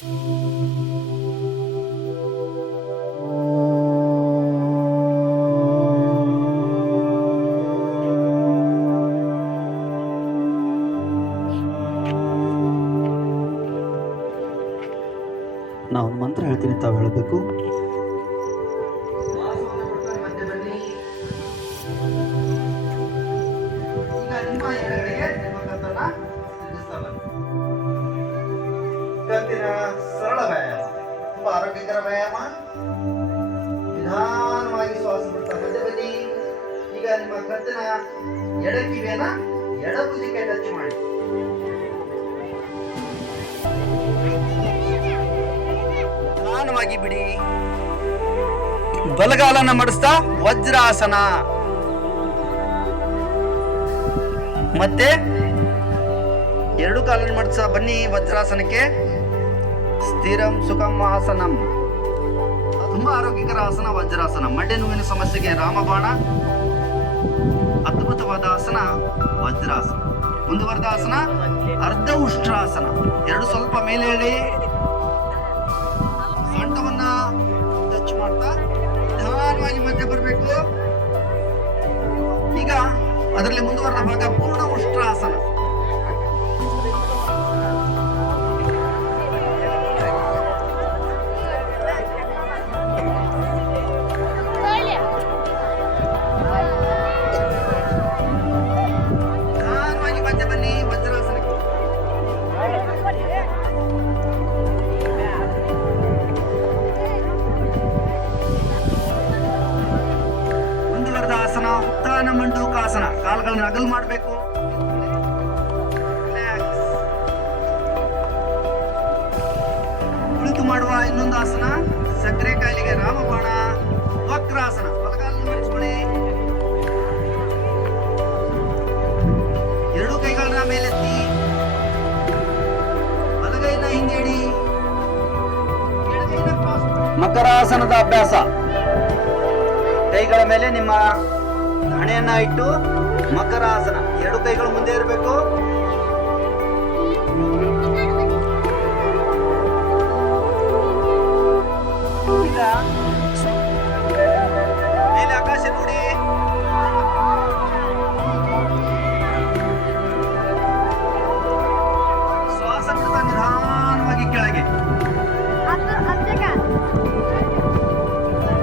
ನಾವು ಮಂತ್ರ ಹೇಳ್ತೀನಿ, ತಾವು ಹೇಳಬೇಕು. ಸರಳ ವ್ಯಾಯಾಮ, ತುಂಬಾ ಆರೋಗ್ಯಕರ ವ್ಯಾಯಾಮ. ನಿಧಾನವಾಗಿ ಶ್ವಾಸ ಬಿಡ್ತಾ ಮಧ್ಯೆ ಬನ್ನಿ. ಈಗ ನಿಮ್ಮ ಕತ್ತಿನ ಎಡಕಿವೆನ ಎಡಭುಜಕ್ಕೆ ಟಚ್ ಮಾಡಿ. ನಿಧಾನವಾಗಿ ಬಿಡಿ. ಬಲಗಾಲನ ಮಡಿಸ್ತಾ ವಜ್ರಾಸನ. ಮತ್ತೆ ಎರಡು ಕಾಲನ್ನು ಮಡಿಸ್ತಾ ಬನ್ನಿ ವಜ್ರಾಸನಕ್ಕೆ. ಸ್ಥಿರಂ ಸುಖಂ ಆಸನಂ, ತುಂಬಾ ಆರೋಗ್ಯಕರ ಆಸನ ವಜ್ರಾಸನ. ಮಂಡೆ ನೋವಿನ ಸಮಸ್ಯೆಗೆ ರಾಮಬಾಣ, ಅದ್ಭುತವಾದ ಆಸನ ವಜ್ರಾಸನ. ಮುಂದುವರೆದ ಆಸನ ಅರ್ಧ ಉಷ್ಟ್ರಾಸನ. ಎರಡು ಸ್ವಲ್ಪ ಮೇಲೆ ಹೇಳಿ, ಸೊಂಟವನ್ನ ಟಚ್ ಮಾಡ್ತಾ ನಿಧಾನವಾಗಿ ಮಧ್ಯೆ ಬರಬೇಕು. ಈಗ ಅದರಲ್ಲಿ ಮುಂದುವರೆದ ಭಾಗ ಪೂರ್ಣ ಉಷ್ಟ್ರಾಸನ. ಉತ್ಥಾನ ಮಂಡೂಕಾಸನ. ಕಾಲುಗಳನ್ನ ಅಗಲ್ ಮಾಡಬೇಕು. ಕುಳಿತು ಮಾಡುವ ಇನ್ನೊಂದು ಆಸನ ಸಕ್ಕರೆ ಕಾಯಿಲೆಗೆ ರಾಮಬಾಣ ವಕ್ರಾಸನ. ಬಲಗಾಲನ್ನು ಮಡಿಸ್ಕೊಳ್ಳಿ. ಎರಡು ಕೈಗಳನ್ನ ಮೇಲೆತ್ತಿ, ಬಲಗೈನ ಹಿಂದೆ ಇಡಿ. ಮಕರಾಸನದ ಅಭ್ಯಾಸ. ಕೈಗಳ ಮೇಲೆ ನಿಮ್ಮ ಹಣೆಯನ್ನ ಇಟ್ಟು ಮಕರಾಸನ. ಎರಡು ಕೈಗಳು ಮುಂದೆ ಇರಬೇಕು. ಈಗ ಮೇಲೆ ಆಕಾಶ ನೋಡಿ. ಶ್ವಾಸ ಬಿಡ್ತಾ ನಿಧಾನವಾಗಿ ಕೆಳಗೆ.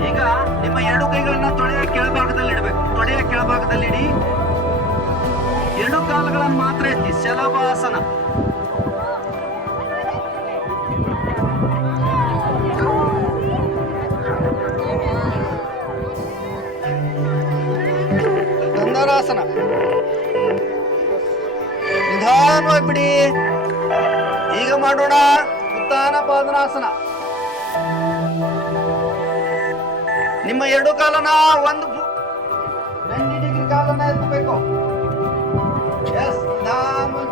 ಈಗ ನಿಮ್ಮ ಎರಡು ಕೈಗಳನ್ನ ತೊಡೆಯ ಕೆಳಭಾಗದಲ್ಲಿ ಇಡಬೇಕು. ತೊಡೆಯ ಕೆಳಭಾಗದಲ್ಲಿ ಇಡಿ. ಎರಡು ಕಾಲುಗಳನ್ನು ಮಾತ್ರ ಎತ್ತಿ ಶಲಭಾಸನ. ಧನುರಾಸನ. ನಿಧಾನವಾಗಿ ಬಿಡಿ. ಈಗ ಮಾಡೋಣ ಉತ್ಥಾನ ಪಾದನಾಸನ. ನಿಮ್ಮ ಎರಡು ಕಾಲನ 90 ಡಿಗ್ರಿ ಕಾಲನ್ನ ಎತ್ತಬೇಕು.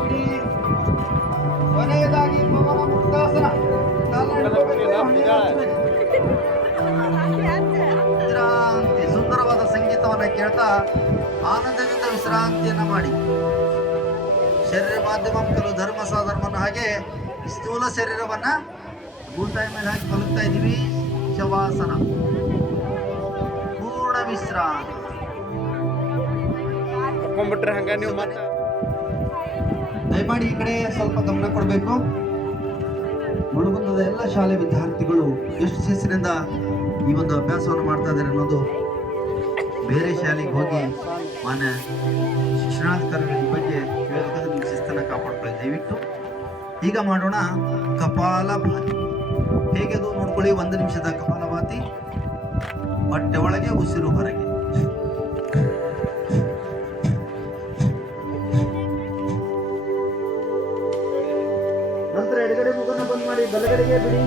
ಬಿಡಿ. ಕೊನೆಯದಾಗಿ ಪವನ ಮುಕ್ತಾಸನ. ವಿಶ್ರಾಂತಿ. ಸುಂದರವಾದ ಸಂಗೀತವನ್ನ ಕೇಳ್ತಾ ಆನಂದದಿಂದ ವಿಶ್ರಾಂತಿಯನ್ನ ಮಾಡಿ. ಶರೀರ ಮಾಧ್ಯಮ ಕಲು ಧರ್ಮ ಸಾಧರ್ಮನ ಹಾಗೆ ಸ್ಥೂಲ ಶರೀರವನ್ನ ಗೂಟಾಯ ಮೇಲೆ ಹಾಕಿ ಮಲಗ್ತಾ ಇದೀವಿ. ಶವಾಸನ. ಪೂರ್ಣ ವಿಶ್ರಾಂತಿ. ದಯಮಾಡಿ ಈ ಕಡೆ ಸ್ವಲ್ಪ ಗಮನ ಕೊಡಬೇಕು. ಮುಳುಗುಂದದ ಎಲ್ಲ ಶಾಲೆ ವಿದ್ಯಾರ್ಥಿಗಳು ಎಷ್ಟು ಶಿಸ್ತಿನಿಂದ ಈ ಒಂದು ಅಭ್ಯಾಸವನ್ನು ಮಾಡ್ತಾ ಇದ್ದಾರೆ ಅನ್ನೋದು ಬೇರೆ ಶಾಲೆಗೆ ಹೋಗಿ ಮಾನ್ಯ ಶಿಕ್ಷಣಾಧಿಕಾರಿಗಳ ಈ ಬಗ್ಗೆ ಹೇಳಬೇಕಾದ್ರೆ ನಿಮ್ಮ ಶಿಸ್ತನ್ನು ಕಾಪಾಡ್ಕೊಳ್ಳಿ ದಯವಿಟ್ಟು. ಈಗ ಮಾಡೋಣ ಕಪಾಲಭಾತಿ. ಹೇಗೆ ಅದು ನೋಡ್ಕೊಳ್ಳಿ. 1 ನಿಮಿಷದ ಕಪಾಲಭಾತಿ. ಹೊಟ್ಟೆ ಒಳಗೆ, ಉಸಿರು ಹೊರಗೆ. ನಂತರ ಎಡಗಡೆ ಮುಖನ ಬಂದ್ ಮಾಡಿ ಬಲಗಡೆಗೆ ಬಿಡಿ.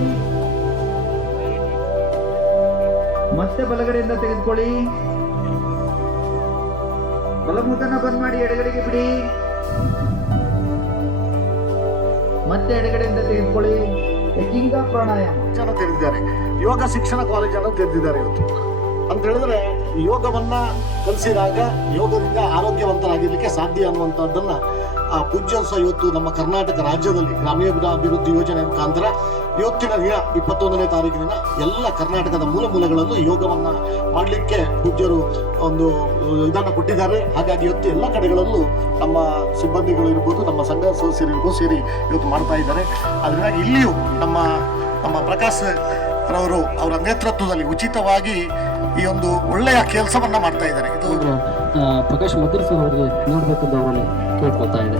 ಮತ್ತೆ ಬಲಗಡೆಯಿಂದ ತೆಗೆದುಕೊಳ್ಳಿ. ಬಲಮುಖನ ಬಂದ್ ಮಾಡಿ ಎಡಗಡೆಗೆ ಬಿಡಿ. ಮತ್ತೆ ಎಡಗಡೆಯಿಂದ ತೆಗೆದುಕೊಳ್ಳಿ. ಯಜ್ಞ ಪ್ರಾಣಾಯಾಮ ಜನ ತೆರೆದಿದ್ದಾರೆ. ಯೋಗ ಶಿಕ್ಷಣ ಕಾಲೇಜನ್ನು ತೆರೆದಿದ್ದಾರೆ ಇವತ್ತು. ಅಂತ ಹೇಳಿದ್ರೆ ಯೋಗವನ್ನ ಕಲಿಸಿದಾಗ ಯೋಗದಿಂದ ಆರೋಗ್ಯವಂತರಾಗಿರ್ಲಿಕ್ಕೆ ಸಾಧ್ಯ ಅನ್ನುವಂಥದ್ದನ್ನ ಪೂಜ್ಯ ಇವತ್ತು ನಮ್ಮ ಕರ್ನಾಟಕ ರಾಜ್ಯದಲ್ಲಿ ಗ್ರಾಮೀಣಾಭಿವೃದ್ಧಿ ಯೋಜನೆ ಮುಖಾಂತರ ಇವತ್ತಿನ ದಿನ 21ನೇ ತಾರೀಕಿನ ಎಲ್ಲ ಕರ್ನಾಟಕದ ಮೂಲ ಮೂಲೆಗಳಲ್ಲೂ ಯೋಗವನ್ನ ಮಾಡಲಿಕ್ಕೆ ಪೂಜ್ಯರು ಒಂದು ಇದನ್ನು ಕೊಟ್ಟಿದ್ದಾರೆ. ಹಾಗಾಗಿ ಇವತ್ತು ಎಲ್ಲ ಕಡೆಗಳಲ್ಲೂ ನಮ್ಮ ಸಿಬ್ಬಂದಿಗಳು ಇರ್ಬೋದು, ನಮ್ಮ ಸಂಘ ಸದಸ್ಯರು ಇರ್ಬೋದು ಸೇರಿ ಇವತ್ತು ಮಾಡ್ತಾ ಇದ್ದಾರೆ. ಅದರಿಂದ ಇಲ್ಲಿಯೂ ನಮ್ಮ ಪ್ರಕಾಶ್ ರವರು ಅವರ ನೇತೃತ್ವದಲ್ಲಿ ಉಚಿತವಾಗಿ ಈ ಒಂದು ಒಳ್ಳೆಯ ಕೆಲಸವನ್ನ ಮಾಡ್ತಾ ಇದ್ದಾರೆ. ಇದು ಪ್ರಕಾಶ್ ಮದ್ರಿ ಸರ್ ಅವರಿಗೆ ನೋಡ್ಬೇಕಂತ ಅವರಲ್ಲಿ ಕೇಳ್ಕೊಳ್ತಾ ಇದೆ.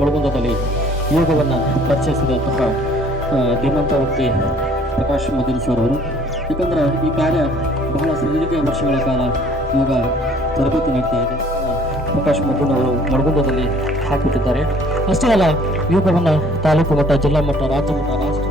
ಮುಳಗುಂದದಲ್ಲಿ ಯೋಗವನ್ನು ಪರಿಚಯಿಸಿದಂತಹ ಧೀಮಂತ ವ್ಯಕ್ತಿ ಪ್ರಕಾಶ್ ಮದ್ರಿ ಸರ್ ಅವರು. ಯಾಕಂದ್ರೆ ಈ ಕಾರ್ಯ ಬಹಳ ಸುದೀರ್ಘ ವರ್ಷಗಳ ಕಾಲ ಯೋಗ ತರಬೇತಿ ನೀಡ್ತಾ ಇದೆ. ಪ್ರಕಾಶ್ ಮದ್ದೂರ್ ಅವರು ಮುಳಗುಂದದಲ್ಲಿ ಹಾಕಿಬಿಟ್ಟಿದ್ದಾರೆ. ಅಷ್ಟೇ ಅಲ್ಲ, ಯೋಗವನ್ನು ತಾಲೂಕು ಮಟ್ಟ, ಜಿಲ್ಲಾ ಮಟ್ಟ, ರಾಜ್ಯ ಮಟ್ಟ, ರಾಷ್ಟ್ರ